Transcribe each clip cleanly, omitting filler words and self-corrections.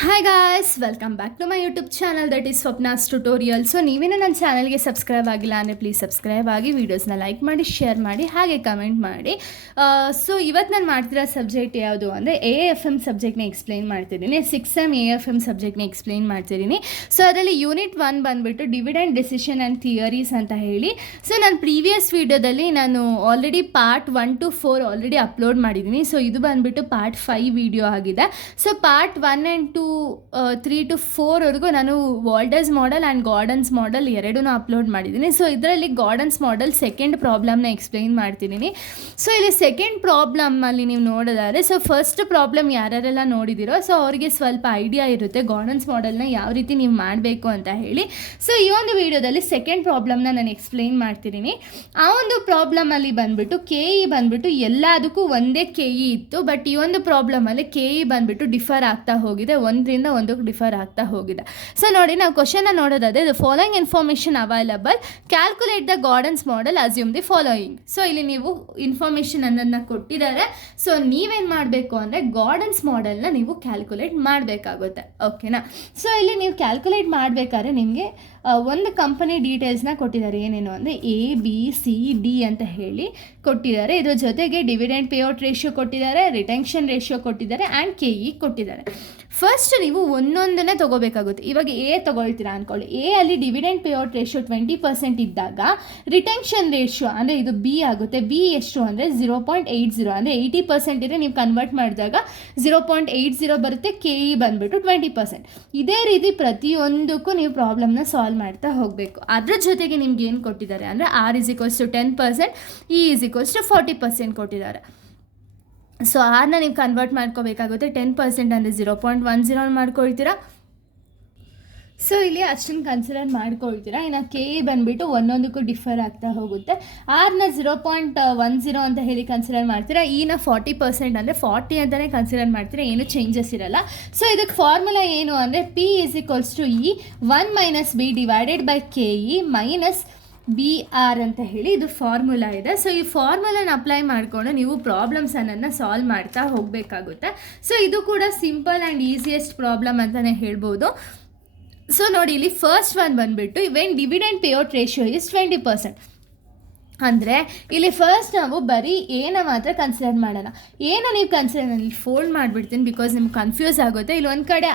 Hi guys, welcome back to my YouTube channel that is Swapna's tutorial. So ನೀವೇನೋ ನನ್ನ ಚಾನಲ್ಗೆ subscribe ಆಗಿಲ್ಲ ಅಂದರೆ ಪ್ಲೀಸ್ ಸಬ್ಸ್ಕ್ರೈಬ್ ಆಗಿ, ವೀಡಿಯೋಸ್ನ ಲೈಕ್ ಮಾಡಿ, ಶೇರ್ ಮಾಡಿ, ಹಾಗೆ ಕಮೆಂಟ್ ಮಾಡಿ. ಸೊ ಇವತ್ತು ನಾನು ಮಾಡ್ತಿರೋ ಸಬ್ಜೆಕ್ಟ್ ಯಾವುದು ಅಂದರೆ AFM ಸಬ್ಜೆಕ್ಟ್ನ ಎಕ್ಸ್ಪ್ಲೈನ್ ಮಾಡ್ತಿದ್ದೀನಿ. 6M AFM ಸಬ್ಜೆಕ್ಟ್ನ ಎಕ್ಸ್ಪ್ಲೈನ್ ಮಾಡ್ತಿದ್ದೀನಿ. ಸೊ ಅದರಲ್ಲಿ ಯೂನಿಟ್ 1 ಬಂದುಬಿಟ್ಟು ಡಿವಿಡೆಂಡ್ ಡೆಸಿಷನ್ ಆ್ಯಂಡ್ ಥಿಯರೀಸ್ ಅಂತ ಹೇಳಿ. ಸೊ ನಾನು ಪ್ರೀವಿಯಸ್ ವೀಡಿಯೋದಲ್ಲಿ ನಾನು already part 1 to 4 already upload ಮಾಡಿದ್ದೀನಿ. ಸೊ ಇದು ಬಂದುಬಿಟ್ಟು ಪಾರ್ಟ್ 5 ವಿಡಿಯೋ ಆಗಿದೆ. ಸೊ ಪಾರ್ಟ್ 1 and 2 3 to 4 ವರೆಗೂ ನಾನು ವಾಲ್ಡರ್ಸ್ ಮಾಡೆಲ್ ಆ್ಯಂಡ್ ಗಾರ್ಡನ್ಸ್ ಮಾಡೆಲ್ ಎರಡೂ ಅಪ್ಲೋಡ್ ಮಾಡಿದ್ದೀನಿ. ಸೊ ಇದರಲ್ಲಿ ಗಾರ್ಡನ್ಸ್ ಮಾಡೆಲ್ ಸೆಕೆಂಡ್ ಪ್ರಾಬ್ಲಮ್ನ ಎಕ್ಸ್ಪ್ಲೈನ್ ಮಾಡ್ತಿದ್ದೀನಿ. ಸೊ ಇಲ್ಲಿ ಸೆಕೆಂಡ್ ಪ್ರಾಬ್ಲಮಲ್ಲಿ ನೀವು ನೋಡೋದಾದರೆ, ಸೊ ಫಸ್ಟ್ ಪ್ರಾಬ್ಲಮ್ ಯಾರ್ಯಾರೆಲ್ಲ ನೋಡಿದ್ದೀರೋ ಸೊ ಅವರಿಗೆ ಸ್ವಲ್ಪ ಐಡಿಯಾ ಇರುತ್ತೆ ಗಾರ್ಡನ್ಸ್ ಮಾಡೆಲ್ನ ಯಾವ ರೀತಿ ನೀವು ಮಾಡಬೇಕು ಅಂತ ಹೇಳಿ. ಸೊ ಈ ಒಂದು ವಿಡಿಯೋದಲ್ಲಿ ಸೆಕೆಂಡ್ ಪ್ರಾಬ್ಲಮ್ನ ನಾನು ಎಕ್ಸ್ಪ್ಲೈನ್ ಮಾಡ್ತಿದ್ದೀನಿ. ಆ ಒಂದು ಪ್ರಾಬ್ಲಮಲ್ಲಿ ಬಂದುಬಿಟ್ಟು KE ಬಂದುಬಿಟ್ಟು ಎಲ್ಲದಕ್ಕೂ ಒಂದೇ KE ಇತ್ತು. ಬಟ್ ಈ ಒಂದು ಪ್ರಾಬ್ಲಮಲ್ಲಿ KE ಬಂದುಬಿಟ್ಟು ಡಿಫರ್ ಆಗ್ತಾ ಹೋಗಿದೆ, ಒಂದರಿಂದ ಒಂದಕ್ಕೆ ಡಿಫರ್ ಆಗ್ತಾ ಹೋಗಿದೆ. ಸೊ ನೋಡಿ, ನಾವು ಕ್ವಶನ್ನ ನೋಡೋದಾದರೆ the following information available, calculate the gardens model, assume the following. So ಇಲ್ಲಿ ನೀವು ಇನ್ಫಾರ್ಮೇಷನ್ ಅನ್ನೋದನ್ನ ಕೊಟ್ಟಿದ್ದಾರೆ. ಸೊ ನೀವೇನು ಮಾಡಬೇಕು ಅಂದರೆ ಗಾರ್ಡನ್ಸ್ ಮಾಡೆಲ್ನ ನೀವು ಕ್ಯಾಲ್ಕುಲೇಟ್ ಮಾಡಬೇಕಾಗುತ್ತೆ. ಓಕೆನಾ? ಸೊ ಇಲ್ಲಿ ನೀವು ಕ್ಯಾಲ್ಕುಲೇಟ್ ಮಾಡಬೇಕಾದ್ರೆ ನಿಮಗೆ ಒಂದು ಕಂಪನಿ ಡೀಟೇಲ್ಸ್ನ ಕೊಟ್ಟಿದ್ದಾರೆ. ಏನೇನು ಅಂದರೆ ABCD ಅಂತ ಹೇಳಿ ಕೊಟ್ಟಿದ್ದಾರೆ. ಇದ್ರ ಜೊತೆಗೆ ಡಿವಿಡೆಂಡ್ ಪೇಔಟ್ ರೇಷಿಯೋ ಕೊಟ್ಟಿದ್ದಾರೆ, ರಿಟೆನ್ಷನ್ ರೇಷಿಯೋ ಕೊಟ್ಟಿದ್ದಾರೆ ಆ್ಯಂಡ್ KE ಕೊಟ್ಟಿದ್ದಾರೆ. ಫಸ್ಟ್ ನೀವು ಒಂದೊಂದನ್ನೇ ತೊಗೋಬೇಕಾಗುತ್ತೆ. ಇವಾಗ A ತೊಗೊಳ್ತೀರಾ ಅಂದ್ಕೊಳ್ಳಿ. A ಅಲ್ಲಿ ಡಿವಿಡೆಂಡ್ ಪೇಔಟ್ ರೇಷಿಯೋ 20% ಇದ್ದಾಗ ರಿಟೆನ್ಷನ್ ರೇಷಿಯೋ ಅಂದರೆ ಇದು B ಆಗುತ್ತೆ. B ಎಷ್ಟು ಅಂದರೆ 0.80, ಅಂದರೆ 80% ಇದ್ರೆ ನೀವು ಕನ್ವರ್ಟ್ ಮಾಡಿದಾಗ 0.80 ಬರುತ್ತೆ. KE ಬಂದುಬಿಟ್ಟು 20%. ಇದೇ ರೀತಿ ಪ್ರತಿಯೊಂದಕ್ಕೂ ನೀವು ಪ್ರಾಬ್ಲಮ್ನ ಸಾಲ್ವ್ ಮಾಡ್ತಾ ಹೋಗಬೇಕು. ಅದ್ರ ಜೊತೆಗೆ ನಿಮ್ಗೆ ಏನು ಕೊಟ್ಟಿದ್ದಾರೆ ಅಂದರೆ R is equals to 10%, E is equals to 40% ಕೊಟ್ಟಿದ್ದಾರೆ. ಸೊ ಆರ್ನ ನೀವು ಕನ್ವರ್ಟ್ ಮಾಡ್ಕೋಬೇಕಾಗುತ್ತೆ. 10% ಅಂದರೆ 0.10 ಮಾಡ್ಕೊಳ್ತೀರಾ. ಸೊ ಇಲ್ಲಿ ಅಷ್ಟನ್ನು ಕನ್ಸಿಡರ್ ಮಾಡ್ಕೊಳ್ತೀರಾ. ಇನ್ನು KE ಬಂದುಬಿಟ್ಟು ಒಂದೊಂದಕ್ಕೂ ಡಿಫರ್ ಆಗ್ತಾ ಹೋಗುತ್ತೆ. ಆರ್ನ 0.10 ಅಂತ ಹೇಳಿ ಕನ್ಸಿಡರ್ ಮಾಡ್ತೀರಾ. Eನ 40% ಅಂದರೆ 40 ಅಂತಲೇ ಕನ್ಸಿಡರ್ ಮಾಡ್ತೀರಾ, ಏನು ಚೇಂಜಸ್ ಇರಲ್ಲ. ಸೊ ಇದಕ್ಕೆ ಫಾರ್ಮುಲಾ ಏನು ಅಂದರೆ P is equals to E 1 - B divided by KE minus BR ಅಂತ ಹೇಳಿ ಇದು ಫಾರ್ಮುಲಾ ಇದೆ. ಸೊ ಈ ಫಾರ್ಮುಲಾನ ಅಪ್ಲೈ ಮಾಡಿಕೊಂಡು ನೀವು ಪ್ರಾಬ್ಲಮ್ಸನ್ನು ಸಾಲ್ವ್ ಮಾಡ್ತಾ ಹೋಗಬೇಕಾಗುತ್ತೆ. ಸೊ ಇದು ಕೂಡ ಸಿಂಪಲ್ ಆ್ಯಂಡ್ ಈಸಿಯೆಸ್ಟ್ ಪ್ರಾಬ್ಲಮ್ ಅಂತಲೇ ಹೇಳ್ಬೋದು. ಸೊ ನೋಡಿ, ಇಲ್ಲಿ ಫಸ್ಟ್ ಒನ್ ಬಂದುಬಿಟ್ಟು when dividend payout ratio is 20%. ಅಂದರೆ ಇಲ್ಲಿ ಫಸ್ಟ್ ನಾವು ಬರೀ ಏನ ಮಾತ್ರ ಕನ್ಸಿಡರ್ ಮಾಡೋಣ. ಏನ ನೀವು ಕನ್ಸಿಡರ್, ಇಲ್ಲಿ ಫೋಲ್ಡ್ ಮಾಡಿಬಿಡ್ತೀನಿ ಬಿಕಾಸ್ ನಿಮ್ಗೆ ಕನ್ಫ್ಯೂಸ್ ಆಗುತ್ತೆ. ಇಲ್ಲಿ ಒಂದು ಕಡೆ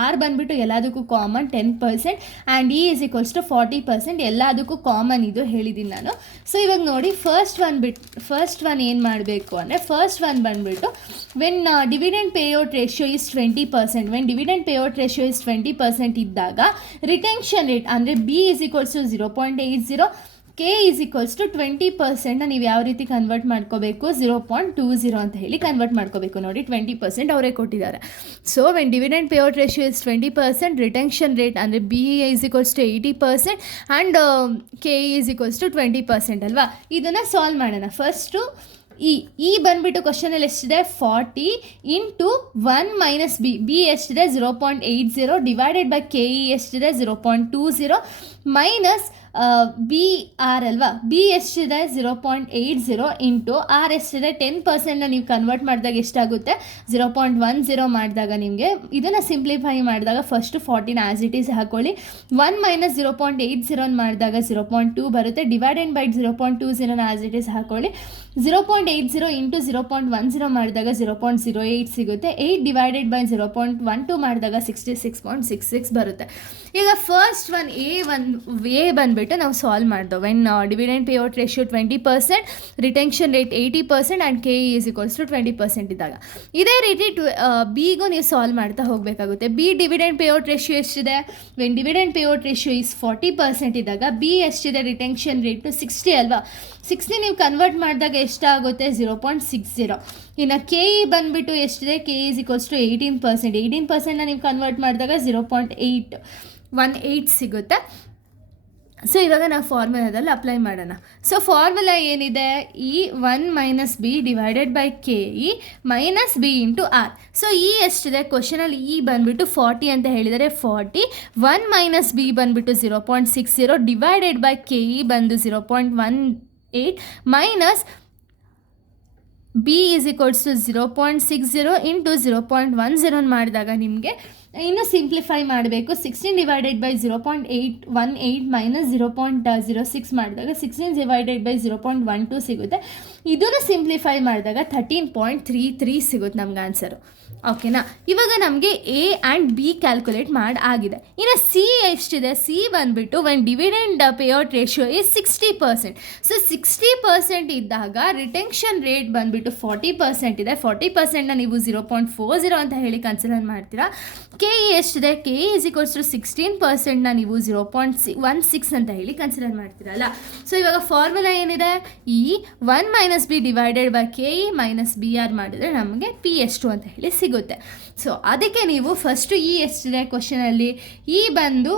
ಆರ್ ಬಂದುಬಿಟ್ಟು ಎಲ್ಲದಕ್ಕೂ common 10% and E is equals to 40% ಎಲ್ಲದಕ್ಕೂ ಕಾಮನ್ ಇದು ಹೇಳಿದ್ದೀನಿ ನಾನು. ಸೊ ಇವಾಗ ನೋಡಿ, ಫಸ್ಟ್ ಒನ್ ಏನು ಮಾಡಬೇಕು ಅಂದರೆ ಫಸ್ಟ್ ಒನ್ ಬಂದುಬಿಟ್ಟು when dividend payout ratio is 20%, when dividend payout ratio is 20% ಇದ್ದಾಗ ರಿಟೆನ್ಷನ್ ರೇಟ್ ಅಂದರೆ B is equals to 0.80, K is equals to 20%ನ ನೀವು ಯಾವ ರೀತಿ ಕನ್ವರ್ಟ್ ಮಾಡ್ಕೋಬೇಕು, 0.20 ಅಂತ ಹೇಳಿ ಕನ್ವರ್ಟ್ ಮಾಡ್ಕೋಬೇಕು. ನೋಡಿ, 20% ಅವರೇ ಕೊಟ್ಟಿದ್ದಾರೆ. So when dividend payout ratio is 20%, retention rate ಅಂದರೆ B is equals to 80% and KE is equals to 20% ಅಲ್ವಾ. ಇದನ್ನು ಸಾಲ್ವ್ ಮಾಡೋಣ. ಫಸ್ಟು ಈ ಬಂದುಬಿಟ್ಟು ಕ್ವಶನಲ್ಲಿ ಎಷ್ಟಿದೆ 40 ಇಂಟು 1 - B ಎಷ್ಟಿದೆ 0.80 ಡಿವೈಡೆಡ್ ಬೈ KE ಎಷ್ಟಿದೆ 0.20 ಮೈನಸ್ BR ಅಲ್ವಾ. B ಎಷ್ಟಿದೆ 0.80 ಇಂಟು R ಎಷ್ಟಿದೆ 10%ನ ನೀವು ಕನ್ವರ್ಟ್ ಮಾಡಿದಾಗ ಎಷ್ಟಾಗುತ್ತೆ 0.10 ಮಾಡಿದಾಗ ನಿಮಗೆ ಇದನ್ನು ಸಿಂಪ್ಲಿಫೈ ಮಾಡಿದಾಗ ಫಸ್ಟು 40ನ ಆ್ಯಸ್ ಇಟ್ ಈಸ್ ಹಾಕ್ಕೊಳ್ಳಿ. 1 - 0.80 ಮಾಡಿದಾಗ 0.2 ಬರುತ್ತೆ. ಡಿವೈಡೆಡ್ ಬೈ 0.20ನ ಆ್ಯಸ್ ಇಟ್ ಈಸ್ ಹಾಕ್ಕೊಳ್ಳಿ. 0.80 ಇಂಟು 0.10 ಮಾಡಿದಾಗ 0.08 ಸಿಗುತ್ತೆ. 8 ಡಿವೈಡೆಡ್ ಬೈ 0.12 ಮಾಡಿದಾಗ 66.66 ಬರುತ್ತೆ. ಈಗ ಫಸ್ಟ್ ಒನ್ A ಬಂದುಬಿಟ್ಟು ನಾವು ಸಾಲ್ವ್ ಮಾಡಿದೋ. When dividend payout ratio 20%, retention rate 80% and KE is equals to 20% ಇದ್ದಾಗ ಇದೇ ರೀತಿ Bಗೂ ನೀವು ಸಾಲ್ವ್ ಮಾಡ್ತಾ ಹೋಗಬೇಕಾಗುತ್ತೆ. B ಡಿವಿಡೆಂಡ್ ಪೇಔಟ್ ರೇಷಿಯೋ ಎಷ್ಟಿದೆ, when dividend payout ratio is 40% ಇದ್ದಾಗ B ಎಷ್ಟಿದೆ, ರಿಟೆನ್ಷನ್ ರೇಟು 60 ಅಲ್ವಾ. 60 ನೀವು ಕನ್ವರ್ಟ್ ಮಾಡಿದಾಗ ಎಷ್ಟಾಗುತ್ತೆ 0.60. ಇನ್ನು KE ಬಂದುಬಿಟ್ಟು ಎಷ್ಟಿದೆ, KE is equals to 18%. 18%ನ ನೀವು ಕನ್ವರ್ಟ್ ಮಾಡಿದಾಗ 0.818 ಸಿಗುತ್ತೆ. ಸೊ ಇವಾಗ ನಾವು ಫಾರ್ಮುಲಾದಲ್ಲಿ ಅಪ್ಲೈ ಮಾಡೋಣ. ಸೊ ಫಾರ್ಮುಲಾ ಏನಿದೆ, E 1 - B divided by KE minus B into R. So E ಎಷ್ಟಿದೆ, ಕ್ವಶನಲ್ಲಿ E ಬಂದುಬಿಟ್ಟು 40 ಅಂತ ಹೇಳಿದರೆ 40, 1 - B ಬಂದುಬಿಟ್ಟು 0.60 ಡಿವೈಡೆಡ್ ಬೈ KE ಬಂದು 0.18 ಮೈನಸ್ 1 - 0.60 ಡಿವೈಡೆಡ್ ಬೈ 40 ಬಂದುಬಿಟ್ಟು 0.60 minus b is equals to 0.60 into 0.10 ಮಾಡಿದಾಗ ನಿಮಗೆ ಇನ್ನು ಸಿಂಪ್ಲಿಫೈ ಮಾಡಬೇಕು. 16 ಡಿವೈಡೆಡ್ ಬೈ 0.818 ಮೈನಸ್ 0.06 ಮಾಡಿದಾಗ 16 ಡಿವೈಡೆಡ್ ಬೈ 0.12 ಸಿಗುತ್ತೆ. ಇದನ್ನು ಸಿಂಪ್ಲಿಫೈ ಮಾಡಿದಾಗ 13.33 ಸಿಗುತ್ತೆ ನಮ್ಗೆ ಆನ್ಸರು. ಓಕೆನಾ? ಇವಾಗ ನಮಗೆ ಎ ಆ್ಯಂಡ್ ಬಿ ಕ್ಯಾಲ್ಕುಲೇಟ್ ಮಾಡಿ ಆಗಿದೆ. ಇನ್ನು ಸಿ ಎಷ್ಟಿದೆ? ಸಿ ಬಂದುಬಿಟ್ಟು when dividend payout ratio is 60%. So 60% ಇದ್ದಾಗ ರಿಟೆನ್ಷನ್ ರೇಟ್ ಬಂದುಬಿಟ್ಟು 40% ಇದೆ. 40%ನ ನೀವು 0.40 ಅಂತ ಹೇಳಿ ಕನ್ಸಿಡರ್ ಮಾಡ್ತೀರಾ. ಕೆ ಇ ಎಷ್ಟಿದೆ? K E is equals to 16%ನ ನೀವು 0.16 ಅಂತ ಹೇಳಿ ಕನ್ಸಿಡರ್ ಮಾಡ್ತೀರಲ್ಲ. ಸೊ ಇವಾಗ ಫಾರ್ಮುಲಾ ಏನಿದೆ? E 1 minus b divided by K E minus b r ಮಾಡಿದರೆ ನಮಗೆ ಪಿ ಎಷ್ಟು ಅಂತ ಹೇಳಿ ಸಿಗುತ್ತೆ. ಸೊ ಅದಕ್ಕೆ ನೀವು ಫಸ್ಟು ಇ ಎಷ್ಟಿದೆ ಕ್ವಶನಲ್ಲಿ? ಇ ಬಂದು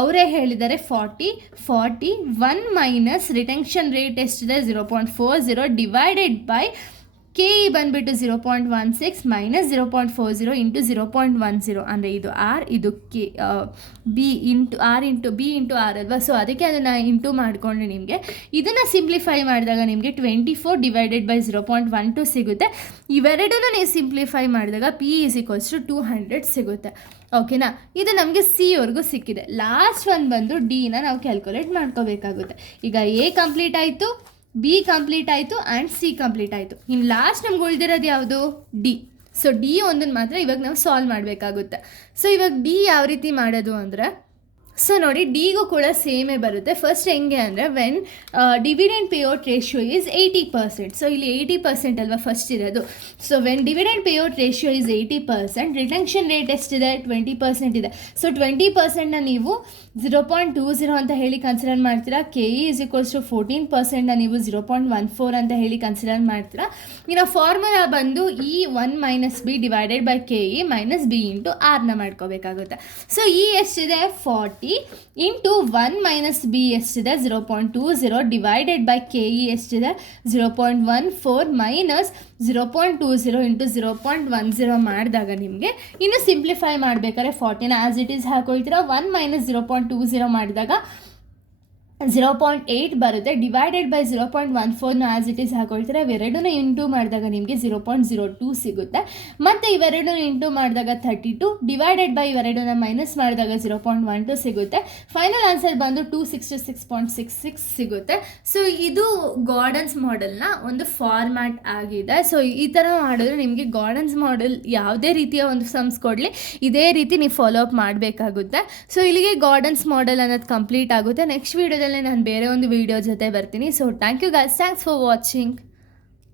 ಅವರೇ ಹೇಳಿದ್ದಾರೆ 40 1 ಮೈನಸ್ ರಿಟೆನ್ಷನ್ ರೇಟ್ ಎಷ್ಟಿದೆ? 0.40 ಡಿವೈಡೆಡ್ ಬೈ ಕೆ ಇ ಬಂದುಬಿಟ್ಟು 0.16 ಮೈನಸ್ 0.40 ಇಂಟು 0.10 ಅಂದರೆ ಇದು ಆರ್, ಇದು k b into r into b into r ಅಲ್ವಾ. ಸೊ ಅದಕ್ಕೆ ಅದನ್ನು ಇಂಟು ಮಾಡಿಕೊಂಡ್ರೆ ನಿಮಗೆ ಇದನ್ನು ಸಿಂಪ್ಲಿಫೈ ಮಾಡಿದಾಗ ನಿಮಗೆ 24 ಡಿವೈಡೆಡ್ ಬೈ 0.12 ಸಿಗುತ್ತೆ. ಇವೆರಡೂ ನೀವು ಸಿಂಪ್ಲಿಫೈ ಮಾಡಿದಾಗ ಪಿ ಈಸ್ ಈಕ್ವಲ್ಸ್ ಟು 200 ಸಿಗುತ್ತೆ. ಓಕೆನಾ? ಇದು ನಮಗೆ ಸಿವರೆಗೂ ಸಿಕ್ಕಿದೆ. ಲಾಸ್ಟ್ ಒಂದು ಬಂದು ಡಿನ ನಾವು ಕ್ಯಾಲ್ಕುಲೇಟ್ ಮಾಡ್ಕೋಬೇಕಾಗುತ್ತೆ. ಈಗ ಎ ಕಂಪ್ಲೀಟ್ ಆಯಿತು, ಬಿ ಕಂಪ್ಲೀಟ್ ಆಯಿತು ಆ್ಯಂಡ್ ಸಿ ಕಂಪ್ಲೀಟ್ ಆಯಿತು. ಇನ್ನು ಲಾಸ್ಟ್ ನಮ್ಗೆ ಉಳಿದಿರೋದು ಯಾವುದು? ಡಿ. ಸೊ ಡಿ ಒಂದನ್ನು ಮಾತ್ರ ಇವಾಗ ನಾವು ಸಾಲ್ವ್ ಮಾಡಬೇಕಾಗುತ್ತೆ. ಸೊ ಇವಾಗ ಡಿ ಯಾವ ರೀತಿ ಮಾಡೋದು ಅಂದರೆ, ಸೊ ನೋಡಿ ಡಿಗೂ ಕೂಡ ಸೇಮೇ ಬರುತ್ತೆ. ಫಸ್ಟ್ ಹೆಂಗೆ ಅಂದರೆ when dividend payout ratio is 80%. So ಇಲ್ಲಿ 80% ಅಲ್ವಾ ಫಸ್ಟ್ ಇರೋದು. So when dividend payout ratio is 80%, retention rate ಎಷ್ಟಿದೆ? 20% ಇದೆ. ಸೊ 20%ನ ನೀವು 0.20 ಅಂತ ಹೇಳಿ ಕನ್ಸಿಡರ್ ಮಾಡ್ತೀರಾ. K E is equals to 14%ನ ನೀವು 0.14 ಅಂತ ಹೇಳಿ ಕನ್ಸಿಡರ್ ಮಾಡ್ತೀರಾ. ಇನ್ನು ಫಾರ್ಮುಲಾ ಬಂದು E 1 minus b divided by K E minus b into ಆರ್ನ ಮಾಡ್ಕೋಬೇಕಾಗುತ್ತೆ. ಸೊ ಇ ಎಷ್ಟಿದೆ? 40 ಇಂಟು 1 ಮೈನಸ್ ಬಿ ಎಷ್ಟಿದೆ? 0.20 ಡಿವೈಡೆಡ್ ಬೈ ಕೆ ಇ ಎಷ್ಟಿದೆ? 0.14 ಮೈನಸ್ 0.20 ಇಂಟು 0.10 ಮಾಡಿದಾಗ ನಿಮಗೆ ಇನ್ನು ಸಿಂಪ್ಲಿಫೈ ಮಾಡಬೇಕಾದ್ರೆ 40ನ ಆ್ಯಸ್ ಇಟ್ ಈಸ್ ಹಾಕೊಳ್ತೀರಾ. 1 ಮೈನಸ್ 0.20 ಮಾಡಿದಾಗ 0.8 ಬರುತ್ತೆ. ಡಿವೈಡೆಡ್ ಬೈ 0.14ನ ಆ್ಯಸ್ ಇಟ್ ಈಸ್ ಹಾಕೊಳ್ತೀರಾ. ಇವೆರಡನ್ನೂ ಇಂಟು ಮಾಡಿದಾಗ ನಿಮಗೆ 0.02 ಸಿಗುತ್ತೆ. ಮತ್ತು ಇವೆರಡನ್ನೂ ಇಂಟು ಮಾಡಿದಾಗ 32 ಡಿವೈಡೆಡ್ ಬೈ ಇವೆರಡನ್ನ ಮೈನಸ್ ಮಾಡಿದಾಗ 0.12 ಸಿಗುತ್ತೆ. ಫೈನಲ್ ಆನ್ಸರ್ ಬಂದು 266.66 ಸಿಗುತ್ತೆ. ಸೊ ಇದು ಗಾರ್ಡನ್ಸ್ ಮಾಡೆಲ್ನ ಒಂದು ಫಾರ್ಮ್ಯಾಟ್ ಆಗಿದೆ. ಸೊ ಈ ಥರ ಮಾಡಿದ್ರೆ ನಿಮಗೆ ಗಾರ್ಡನ್ಸ್ ಮಾಡೆಲ್ ಯಾವುದೇ ರೀತಿಯ ಒಂದು ಸಮ್ಸ್ ಕೊಡಲಿ ಇದೇ ರೀತಿ ನೀವು ಫಾಲೋ ಅಪ್ ಮಾಡಬೇಕಾಗುತ್ತೆ. ಸೊ ಇಲ್ಲಿಗೆ ಗಾರ್ಡನ್ಸ್ ಮಾಡೆಲ್ ಅನ್ನೋದು ಕಂಪ್ಲೀಟ್ ಆಗುತ್ತೆ. ನೆಕ್ಸ್ಟ್ ವೀಡಿಯೋದಲ್ಲಿ ನಾನು ಬೇರೆ ಒಂದು ವಿಡಿಯೋ ಜೊತೆ ಬರ್ತೀನಿ. So thank you guys, thanks for watching.